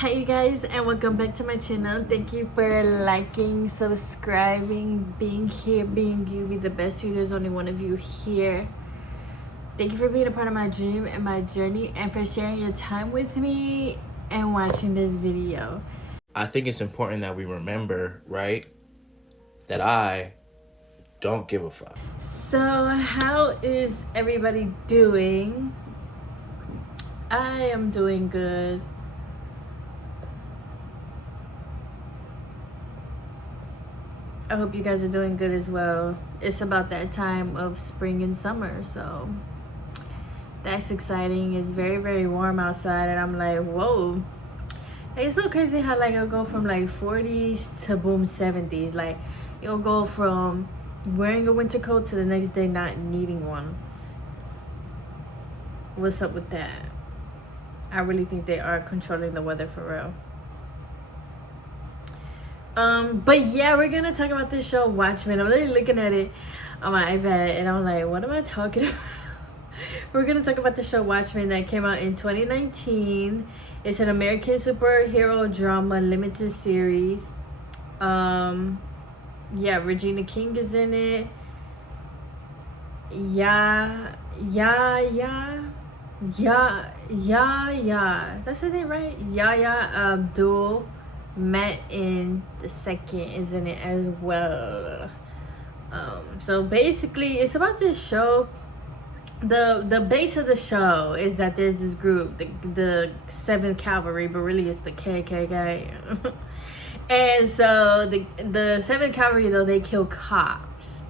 Hi you guys, and welcome back to my channel. Thank you for liking, subscribing, being here, being you, be the best you. There's only one of you here. Thank you for being a part of my dream and my journey, and for sharing your time with me and watching this video. I think it's important that we remember, right, that I don't give a fuck. So how is everybody doing? I am doing good. I hope you guys are doing good as well. It's about that time of spring and summer, so that's exciting. It's very, very warm outside, and I'm like, whoa. It's so crazy how like it'll go from like 40s to boom 70s. Like it'll go from wearing a winter coat to the next day not needing one. What's up with that? I really think they are controlling the weather for real. But yeah, we're gonna talk about this show Watchmen. I'm literally looking at it on my iPad and I'm like, what am I talking about? We're gonna talk about the show Watchmen that came out in 2019. It's an American superhero drama limited series. Yeah, Regina King is in it. Yeah. That's the name, right? Yahya Abdul Matt in the second is in it as well. So basically it's about this show. The base of the show is that there's this group, the 7th Cavalry, but really it's the KKK. And so the 7th Cavalry, though, they kill cops.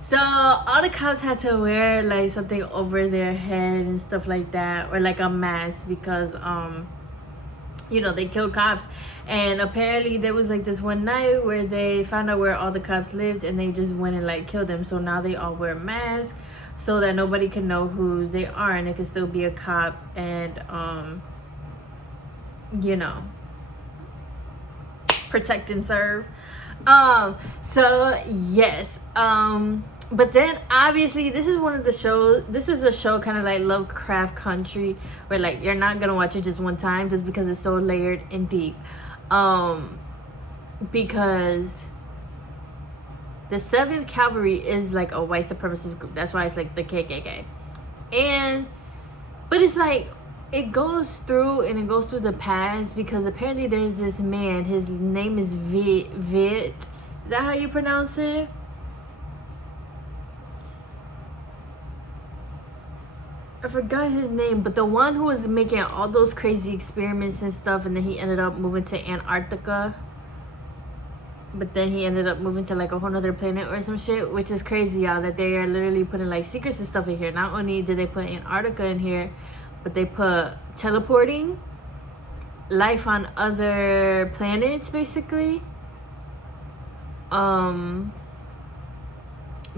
So all the cops had to wear like something over their head and stuff like that, or like a mask, because you know, they kill cops. And apparently there was like this one night where they found out where all the cops lived and they just went and like killed them. So now they all wear masks so that nobody can know who they are, and it can still be a cop and you know, protect and serve. So yes, but then obviously this is a show kind of like Lovecraft Country, where like you're not gonna watch it just one time just because it's so layered and deep. Because the 7th Cavalry is like a white supremacist group. That's why it's like the KKK. But it's like it goes through the past, because apparently there's this man, his name is Vit. Is that how you pronounce it? I forgot his name, but the one who was making all those crazy experiments and stuff, and then he ended up moving to Antarctica. But then he ended up moving to like a whole nother planet or some shit, which is crazy, y'all, that they are literally putting like secrets and stuff in here. Not only did they put Antarctica in here, but they put teleporting, life on other planets, basically. The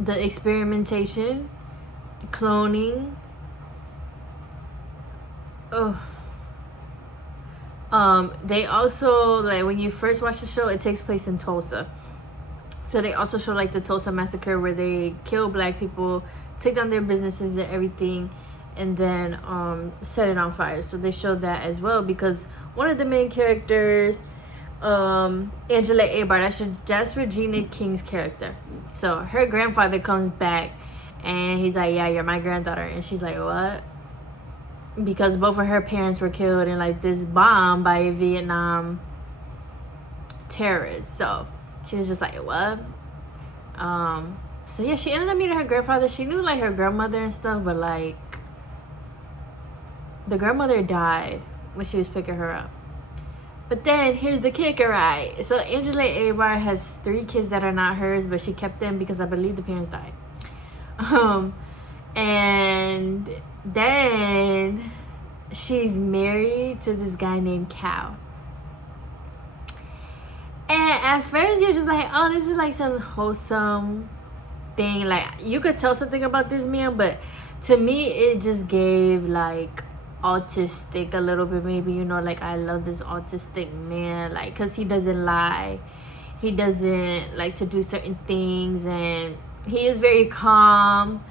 experimentation, cloning. They also, like, when you first watch the show, it takes place in Tulsa. So they also show like the Tulsa massacre, where they kill black people, take down their businesses and everything, and then set it on fire. So they showed that as well, because one of the main characters, Angela Abar, that's Regina King's character. So her grandfather comes back and he's like, yeah, you're my granddaughter. And she's like, what? Because both of her parents were killed in like this bomb by a Vietnam terrorist. So she's just like, what? So yeah, she ended up meeting her grandfather. She knew like her grandmother and stuff, but like the grandmother died when she was picking her up. But then here's the kicker, right? So Angela Abar has 3 kids that are not hers, but she kept them because I believe the parents died. And then she's married to this guy named Cal. And at first you're just like, oh, this is like some wholesome thing. Like, you could tell something about this man, but to me it just gave like autistic a little bit, maybe, you know, like I love this autistic man, like, because he doesn't lie, he doesn't like to do certain things, and he is very calm.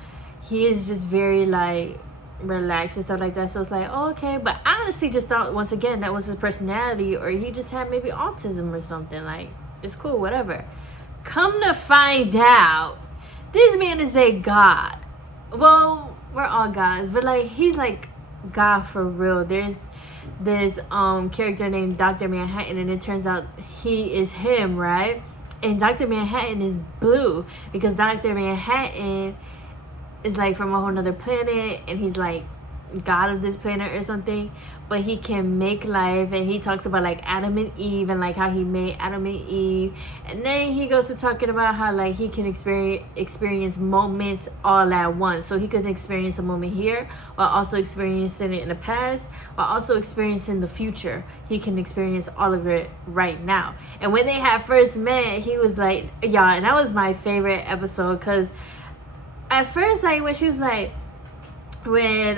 He is just very like relaxed and stuff like that. So it's like, oh, okay. But I honestly just thought, once again, that was his personality, or he just had maybe autism or something. Like, it's cool, whatever. Come to find out, this man is a god. Well, we're all gods, but like, he's like God for real. There's this character named Dr. Manhattan, and it turns out he is him, right? And Dr. Manhattan is blue because Dr. Manhattan is like from a whole nother planet, and he's like god of this planet or something, but he can make life. And he talks about like Adam and Eve, and like how he made Adam and Eve. And then he goes to talking about how like he can experience moments all at once. So he could experience a moment here while also experiencing it in the past, while also experiencing the future. He can experience all of it right now. And when they had first met, he was like, y'all, and that was my favorite episode, because at first, like, when she was like, when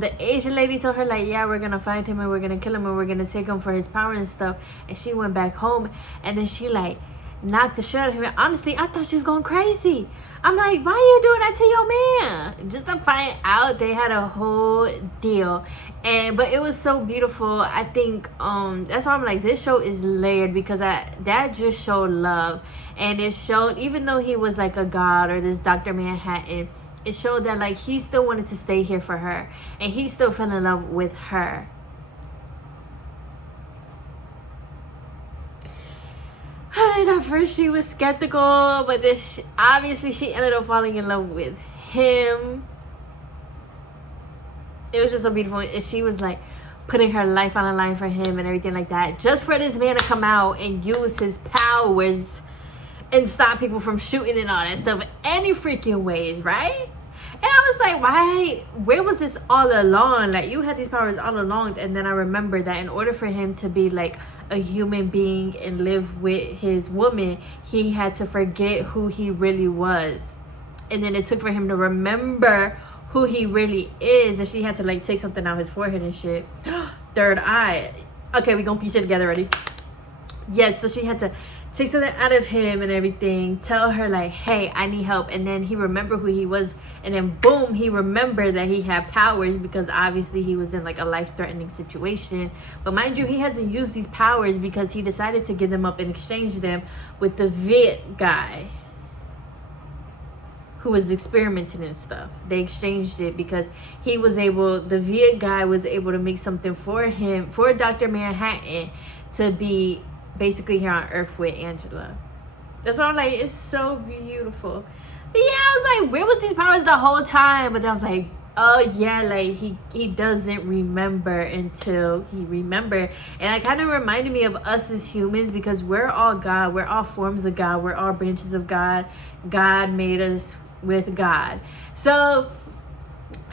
the Asian lady told her like, yeah, we're gonna find him and we're gonna kill him and we're gonna take him for his power and stuff, and she went back home, and then she like knocked the shit out of him. And honestly, I thought she was going crazy. I'm like, why are you doing that to your man? Just to find out they had a whole deal. But it was so beautiful. I think that's why I'm like, this show is layered, because that just showed love. And it showed, even though he was like a god, or this Dr. Manhattan, it showed that like he still wanted to stay here for her, and he still fell in love with her. And at first she was skeptical, but then obviously she ended up falling in love with him. It was just so beautiful. And she was like putting her life on the line for him and everything like that, just for this man to come out and use his powers and stop people from shooting and all that stuff any freaking ways, right? And I was like, why? Where was this all along? Like, you had these powers all along. And then I remember that in order for him to be like a human being and live with his woman, he had to forget who he really was. And then it took for him to remember who he really is, and she had to like take something out his forehead and shit. Third eye. Okay, we gonna piece it together. Ready? Yes, so she had to take something out of him and everything, tell her like, hey, I need help. And then he remembered who he was, and then boom, he remembered that he had powers, because obviously he was in like a life-threatening situation. But mind you, he hasn't used these powers because he decided to give them up and exchange them with the Viet guy who was experimenting and stuff. They exchanged it because he was able, the Viet guy was able to make something for him, for Dr. Manhattan, to be basically here on Earth with Angela. That's why I'm like, it's so beautiful. But yeah, I was like, where was these powers the whole time? But then I was like, oh yeah, like he doesn't remember until he remembered. And it kind of reminded me of us as humans, because we're all God, we're all forms of God, we're all branches of God. God made us with God. So,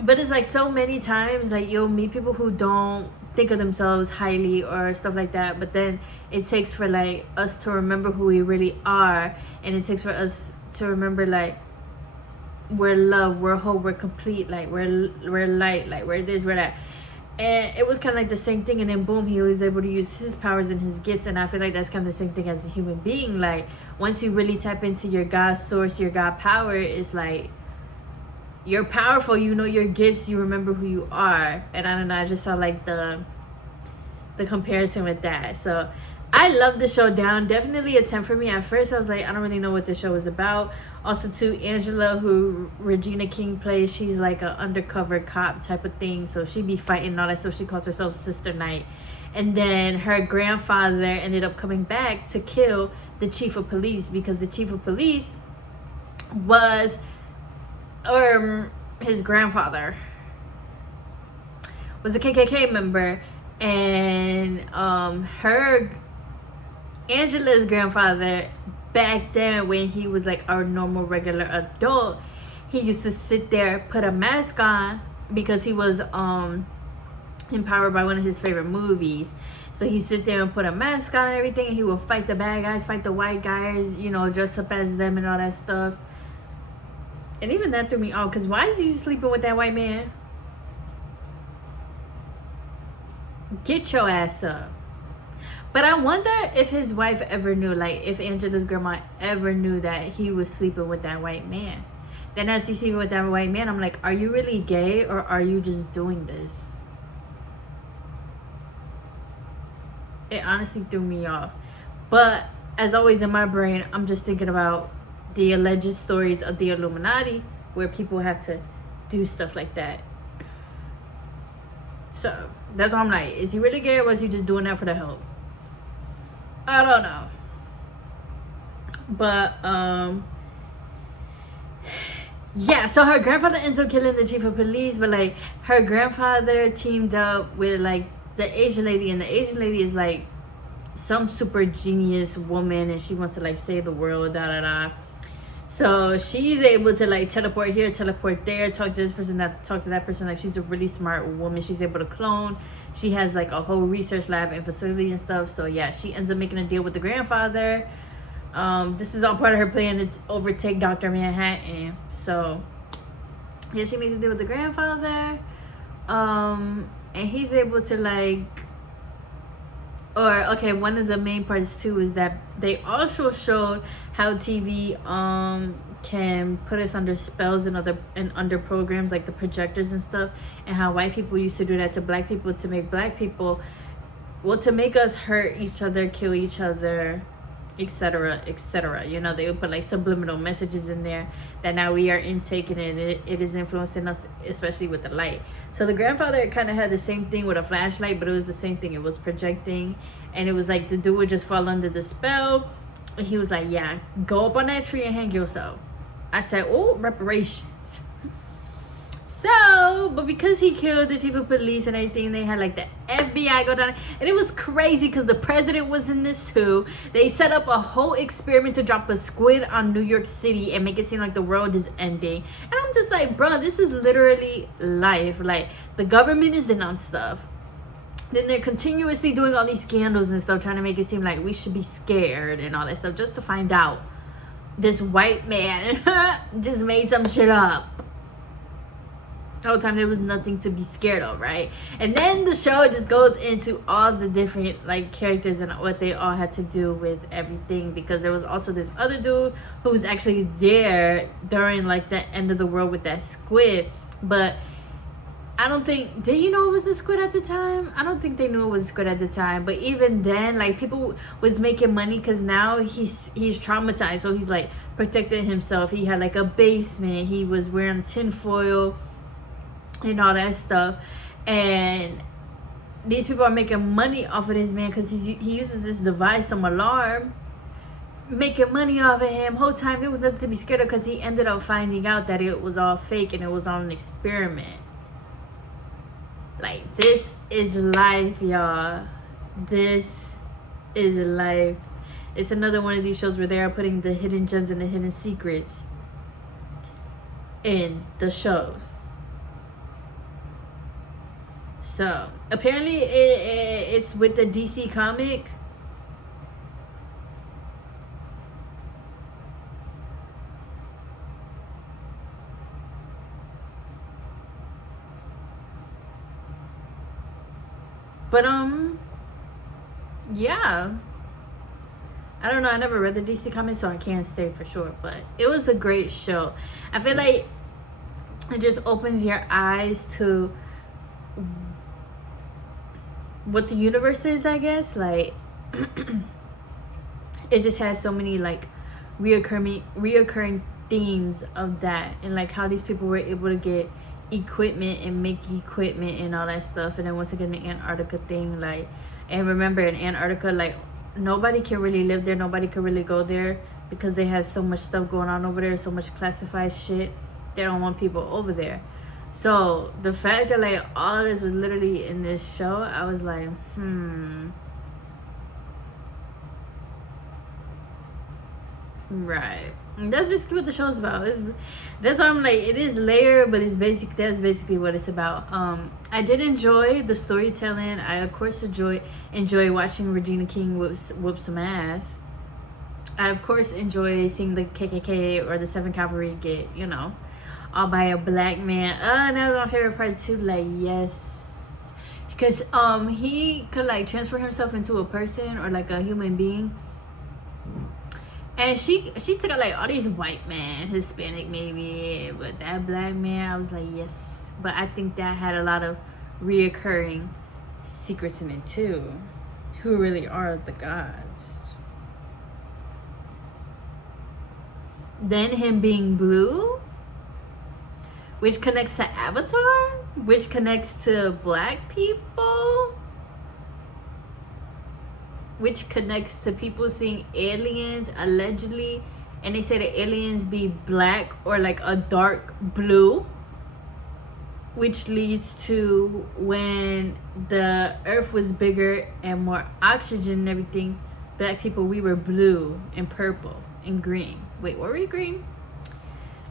but it's like so many times, like you'll meet people who don't think of themselves highly or stuff like that, but then it takes for like us to remember who we really are, and it takes for us to remember like we're love, we're hope, we're complete, like we're light, like we're this, we're that. And it was kind of like the same thing, and then boom, he was able to use his powers and his gifts. And I feel like that's kind of the same thing as a human being. Like once you really tap into your God source, your God power, it's like you're powerful, you know your gifts, you remember who you are. And I don't know, I just saw like the comparison with that. So I love the show down. Definitely a 10 for me. At first I was like, I don't really know what the show is about. Also too, Angela, who Regina King plays, she's like an undercover cop type of thing, so she be fighting and all that stuff. She calls herself Sister Night. And then her grandfather ended up coming back to kill the chief of police, because the chief of police was his grandfather was a KKK member, and Angela's grandfather, back then when he was like our normal regular adult, he used to sit there, put a mask on, because he was empowered by one of his favorite movies. So he sit there and put a mask on and everything, and he would fight the bad guys, fight the white guys, you know, dress up as them and all that stuff. And even that threw me off, because why is he sleeping with that white man? Get your ass up. But I wonder if his wife ever knew, like if Angela's grandma ever knew that he was sleeping with that white man. Then as he see me with that white man, I'm like, are you really gay or are you just doing this? It honestly threw me off. But as always in my brain, I'm just thinking about the alleged stories of the Illuminati where people have to do stuff like that. So that's why I'm like, is he really gay or was he just doing that for the help? I don't know. But yeah, so her grandfather ends up killing the chief of police, but like her grandfather teamed up with like the Asian lady, and the Asian lady is like some super genius woman, and she wants to like save the world, da da da. So she's able to like teleport here, teleport there, talk to this person, talk to that person. Like she's a really smart woman. She's able to clone. She has like a whole research lab and facility and stuff. So yeah, she ends up making a deal with the grandfather. This is all part of her plan to overtake Dr. Manhattan. So yeah, she makes a deal with the grandfather. And he's able to like, or okay, one of the main parts too is that they also showed how TV can put us under spells and under programs like the projectors and stuff, and how white people used to do that to black people to make black people, well, to make us hurt each other, kill each other, etc., etc. You know, they would put like subliminal messages in there that now we are intaking it. It is influencing us, especially with the light. So the grandfather kind of had the same thing with a flashlight, but it was the same thing. It was projecting, and it was like the dude would just fall under the spell, and he was like, yeah, go up on that tree and hang yourself. I said, oh, reparations. So, but because he killed the chief of police and everything, they had like the FBI go down, and it was crazy because the president was in this too. They set up a whole experiment to drop a squid on New York City and make it seem like the world is ending. And I'm just like, bro, this is literally life. Like, the government is in on stuff. Then they're continuously doing all these scandals and stuff, trying to make it seem like we should be scared and all that stuff, just to find out this white man just made some shit up. The whole time there was nothing to be scared of, right? And then the show just goes into all the different like characters and what they all had to do with everything, because there was also this other dude who was actually there during like the end of the world with that squid. But I don't think, did you know it was a squid at the time? I don't think they knew it was a squid at the time. But even then, like, people was making money because now he's traumatized, so he's like protecting himself. He had like a basement, he was wearing tinfoil and all that stuff, and these people are making money off of this man because he uses this device, some alarm, making money off of him. Whole time there was nothing to be scared of, because he ended up finding out that it was all fake and it was on an experiment. Like, this is life, y'all. This is life. It's another one of these shows where they are putting the hidden gems and the hidden secrets in the shows. So apparently it's with the DC comic. But yeah, I don't know, I never read the DC comics, so I can't say for sure, but it was a great show. I feel like it just opens your eyes to what the universe is, I guess. Like, it just has so many like reoccurring themes of that, and like how these people were able to get equipment and make equipment and all that stuff. And then once again, the Antarctica thing, like, and remember in Antarctica, like, nobody can really live there, nobody can really go there because they have so much stuff going on over there, so much classified shit. They don't want people over there. So the fact that like all of this was literally in this show, I was like, right. And that's basically what the show's about. That's why I'm like, it is layered, but that's basically what it's about. I did enjoy the storytelling. I of course enjoy watching Regina King whoop some ass. I of course enjoy seeing the KKK or the 7th Cavalry get, you know, all by a black man. That was my favorite part too. Like, yes, because he could like transfer himself into a person or like a human being, And she took out like all these white men, Hispanic maybe, but that black man, I was like, yes. But I think that had a lot of reoccurring secrets in it too. Who really are the gods? Then him being blue, which connects to Avatar, which connects to black people, which connects to people seeing aliens allegedly, and they say the aliens be black or like a dark blue, which leads to when the earth was bigger and more oxygen and everything, black people, we were blue and purple and green. Wait, were we green?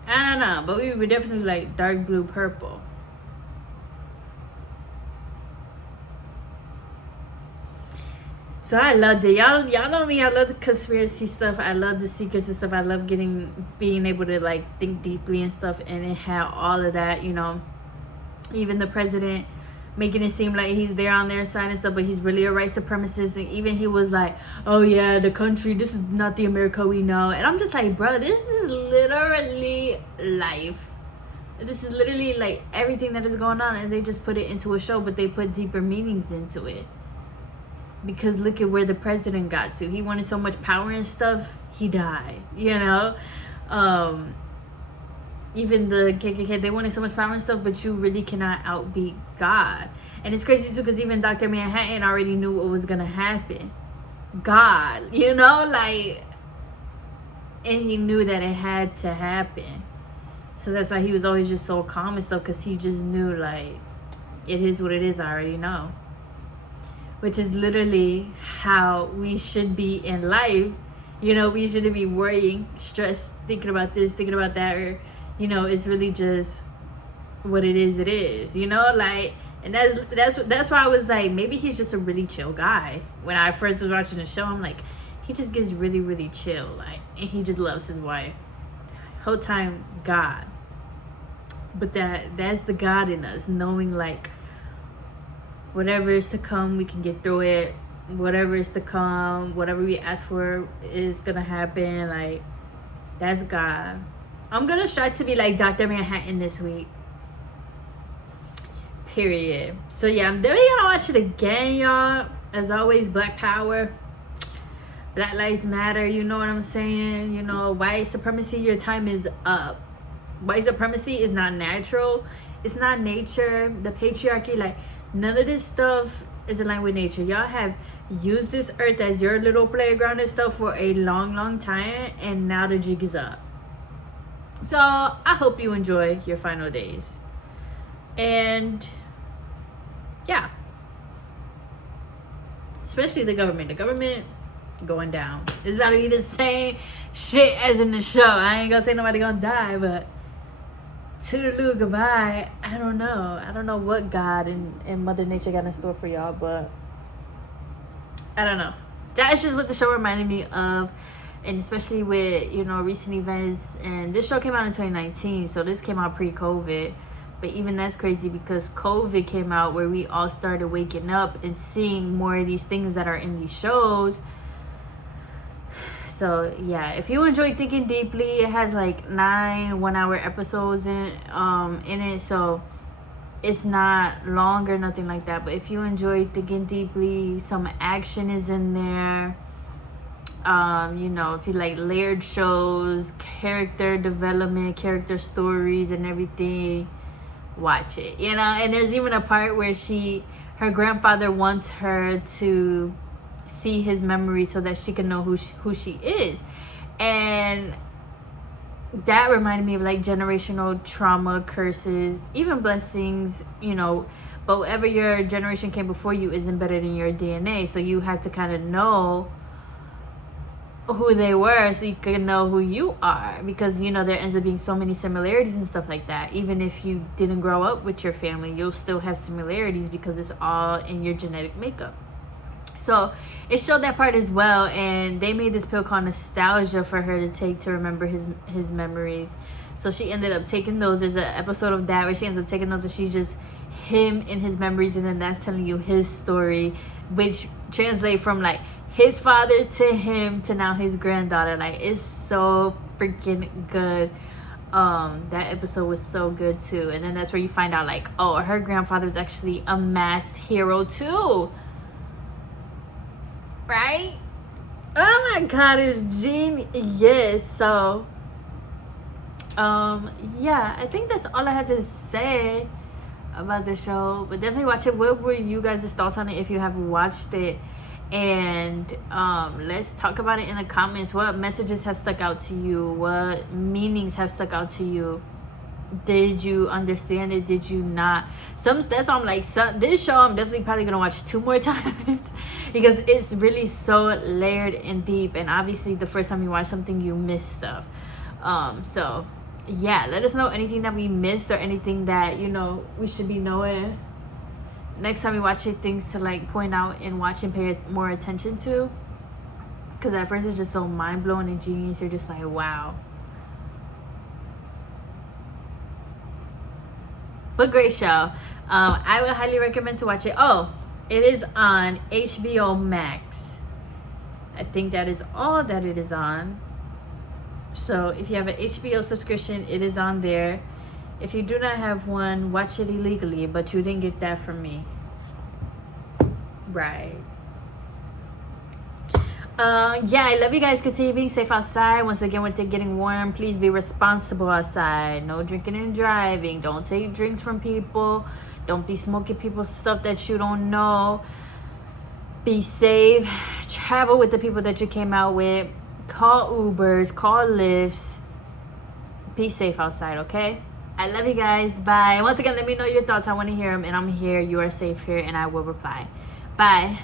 I don't know, but we were definitely like dark blue, purple. So I loved it. Y'all know me. I love the conspiracy stuff. I love the secrets and stuff. I love being able to like think deeply and stuff. And it had all of that, you know. Even the president making it seem like he's there on their side and stuff, but he's really a white supremacist. And even he was like, oh yeah, the country, this is not the America we know. And I'm just like, bro, this is literally life. This is literally like everything that is going on, and they just put it into a show, but they put deeper meanings into it. Because look at where the president got to. He wanted so much power and stuff, he died, you know. Even the KKK, they wanted so much power and stuff, but you really cannot outbeat God. And it's crazy too, because even Dr. Manhattan already knew what was gonna happen. God, you know, like, and he knew that it had to happen. So that's why he was always just so calm and stuff, because he just knew, like, it is what it is, I already know. Which is literally how we should be in life. You know, we shouldn't be worrying, stressed, thinking about this, thinking about that, or, you know, it's really just what it is, you know, like, and that's why I was like, maybe he's just a really chill guy. When I first was watching the show, I'm like, he just gets really, really chill, like, and he just loves his wife. Whole time, God. But that's the God in us, knowing like, whatever is to come, we can get through it. Whatever is to come, whatever we ask for is gonna happen. Like, that's God. I'm gonna strive to be like Dr. Manhattan this week. Period. So yeah, I'm definitely gonna watch it again, y'all. As always, Black Power, Black Lives Matter. You know what I'm saying? You know, white supremacy, your time is up. White supremacy is not natural. It's not nature. The patriarchy, like, none of this stuff is aligned with nature. Y'all have used this earth as your little playground and stuff for a long, long time, and now the jig is up. So I hope you enjoy your final days. And yeah, especially the government going down. It's about to be the same shit as in the show. I ain't gonna say nobody gonna die, but toodaloo, goodbye. I don't know what God and Mother Nature got in store for y'all, but I don't know. That's just what the show reminded me of. And especially with, you know, recent events. And this show came out in 2019, so this came out pre-COVID. But even that's crazy, because COVID came out where we all started waking up and seeing more of these things that are in these shows. So yeah, if you enjoy thinking deeply, it has like 9 one-hour episodes in it, so it's not long or nothing like that. But if you enjoy thinking deeply, some action is in there. You know, if you like layered shows, character development, character stories and everything, watch it, you know. And there's even a part where her grandfather wants her to see his memory so that she can know who she is. And that reminded me of like generational trauma, curses, even blessings, you know. But whatever your generation came before you is embedded in your DNA, so you have to kind of know who they were so you can know who you are, because, you know, there ends up being so many similarities and stuff like that. Even if you didn't grow up with your family, you'll still have similarities because it's all in your genetic makeup. So it showed that part as well, and they made this pill called nostalgia for her to take to remember his memories. So she ended up taking those. There's an episode of that where she ends up taking those, and she's just him in his memories, and then that's telling you his story, which translate from like his father to him to now his granddaughter. Like, it's so freaking good. That episode was so good too. And then that's where you find out, like, oh, her grandfather's actually a masked hero too, right? Oh my god, it's genius. So yeah, I think that's all I had to say about the show. But definitely watch it. What were you guys' thoughts on it if you have watched it? And let's talk about it in the comments. What messages have stuck out to you? What meanings have stuck out to you? Did you understand it? Did you not? That's why I'm like, this show I'm definitely probably gonna watch 2 more times because it's really so layered and deep. And obviously the first time you watch something you miss stuff. So yeah, let us know anything that we missed or anything that, you know, we should be knowing next time we watch it, things to like point out and watch and pay more attention to, because at first it's just so mind-blowing and genius. You're just like, wow. But great show. I would highly recommend to watch it. Oh, it is on HBO Max. I think that is all that it is on. So if you have an HBO subscription, it is on there. If you do not have one, watch it illegally, but you didn't get that from me. Right. Yeah, I love you guys. Continue being safe outside. Once again, with it getting warm, please be responsible outside. No drinking and driving. Don't take drinks from people. Don't be smoking people's stuff that you don't know. Be safe. Travel with the people that you came out with. Call Ubers. Call Lyfts. Be safe outside, okay? I love you guys. Bye. Once again, let me know your thoughts. I want to hear them, and I'm here. You are safe here, and I will reply. Bye.